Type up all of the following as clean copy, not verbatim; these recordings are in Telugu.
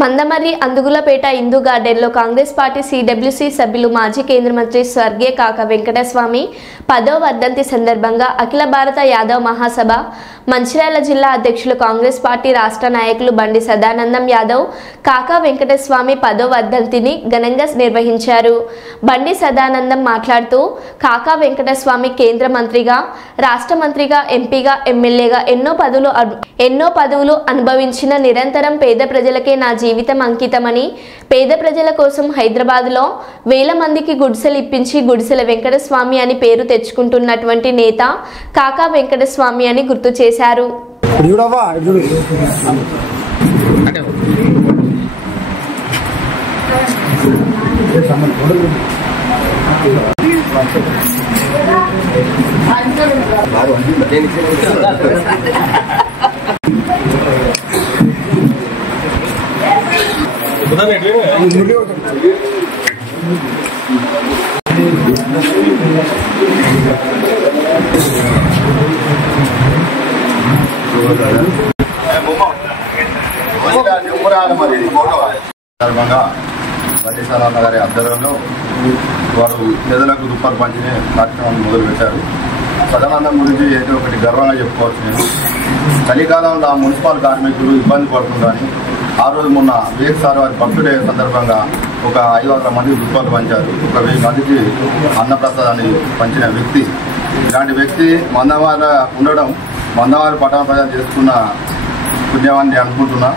మందమర్రి అందుగులపేట హిందూ గార్డెన్లో కాంగ్రెస్ పార్టీ సిడబ్ల్యూసి సభ్యులు మాజీ కేంద్ర మంత్రి స్వర్గీయ కాకా వెంకటస్వామి 10వ వర్ధంతి సందర్భంగా అఖిల భారత యాదవ్ మహాసభ మంచిర్యాల జిల్లా అధ్యక్షులు కాంగ్రెస్ పార్టీ రాష్ట్ర నాయకులు బండి సదానందం యాదవ్ కాకా వెంకటస్వామి 10వ వర్ధంతిని ఘనంగా నిర్వహించారు. బండి సదానందం మాట్లాడుతూ కాకా వెంకటస్వామి కేంద్ర మంత్రిగా, రాష్ట్ర మంత్రిగా, ఎంపీగా, ఎమ్మెల్యేగా ఎన్నో పదవులు అనుభవించిన నిరంతరం పేద ప్రజలకే నా జీవితం అంకితమని, పేద ప్రజల కోసం హైదరాబాద్లో వేల మందికి గుడిసెలు ఇప్పించి గుడిసెల వెంకటస్వామి అని పేరు తెచ్చుకుంటున్నటువంటి నేత కాకా వెంకటస్వామి అని గుర్తు చేశారు. బండి గారి ఆధ్వర్యంలో వారు పేదలకు దుప్పలు పంచిన కార్యక్రమాన్ని మొదలుపెట్టారు. సదానందం గురించి ఏదో ఒకటి గర్వంగా చెప్పుకోవచ్చు. నేను చలికాలంలో ఆ మున్సిపల్ కార్మికులు ఇబ్బంది పడుతుందని ఆ రోజు మొన్న వివేక్ సార్ వారి బర్త్డే సందర్భంగా ఒక 500 మందికి దుప్పలు పంచారు. ఒక 1000 మందికి అన్నప్రసాదాన్ని పంచిన వ్యక్తి. ఇలాంటి వ్యక్తి మందవారి ఉండడం మందవారి పట్టణ ప్రజలు చేసుకున్న పుణ్యవాన్ని అనుకుంటున్నా.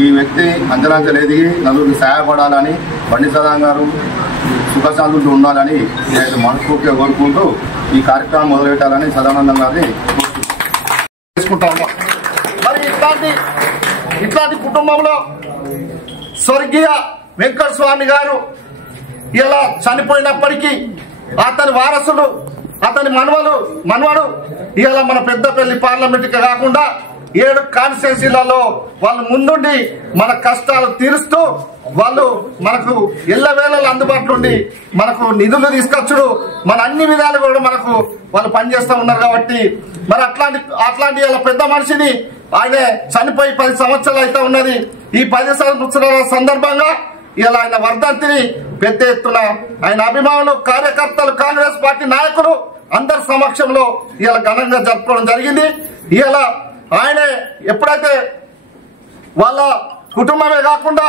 ఈ వ్యక్తి అంచనాంచలు ఎదిగి నలుగురికి సహాయపడాలని, బండి సదాం గారు సుఖశాంతులతో ఉండాలని నేను మనస్ఫూర్తిగా కోరుకుంటూ ఈ కార్యక్రమం మొదలుపెట్టాలని సదానందం గారిని చేసుకుంటా ఉన్నాం. మరి ఇట్లాంటి కుటుంబంలో స్వర్గీయ వెంకటస్వామి గారు ఇలా చనిపోయినప్పటికీ అతని వారసుడు, అతని మనవడు ఇలా మన పెద్దపల్లి పార్లమెంట్ కాకుండా 7 కాన్స్టిట్యున్సీలలో వాళ్ళు ముందుండి మన కష్టాలు తీరుస్తూ వాళ్ళు మనకు ఎల్లవేళలు అందుబాటులో ఉండి మనకు నిధులు తీసుకొచ్చుడు, మన అన్ని విధాలు కూడా మనకు వాళ్ళు పనిచేస్తూ ఉన్నారు. కాబట్టి మరి అట్లాంటి ఇలా పెద్ద మనిషిని ఆయన చనిపోయి 10 సంవత్సరాలు అయితే ఉన్నది. ఈ 10 సంవత్సరాల సందర్భంగా ఇలా ఆయన వర్ధంతిని పెద్ద ఎత్తున ఆయన అభిమానులు, కార్యకర్తలు, కాంగ్రెస్ పార్టీ నాయకులు అందరి సమక్షంలో ఇలా ఘనంగా జరుపుకోవడం జరిగింది. ఇలా ఆయన ఎప్పుడైతే వాళ్ళ కుటుంబమే కాకుండా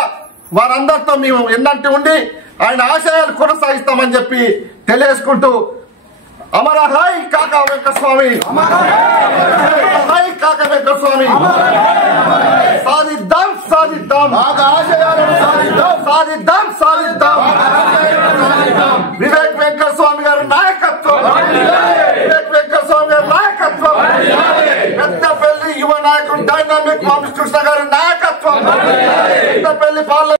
వారందరితో మేము ఎన్నంటి ఉండి ఆయన ఆశయాలు కొనసాగిస్తామని చెప్పి తెలియజేసుకుంటూ అమర హై కాకా వెంకటస్వామి, హై కాకా వెంకటస్వామి, సాధిద్దాం సాధిద్దాం సాధిద్దాం సాధిద్దాం. వివేక్ వెంకటస్వామి గారి నాయకత్వం, వివేక్ వెంకటస్వామి గారి నాయకత్వం, పెద్దపల్లి యువ నాయకుడు డైనామిక్ కృష్ణ గారి నాయకత్వం, పెద్దపల్లి పార్లమెంట్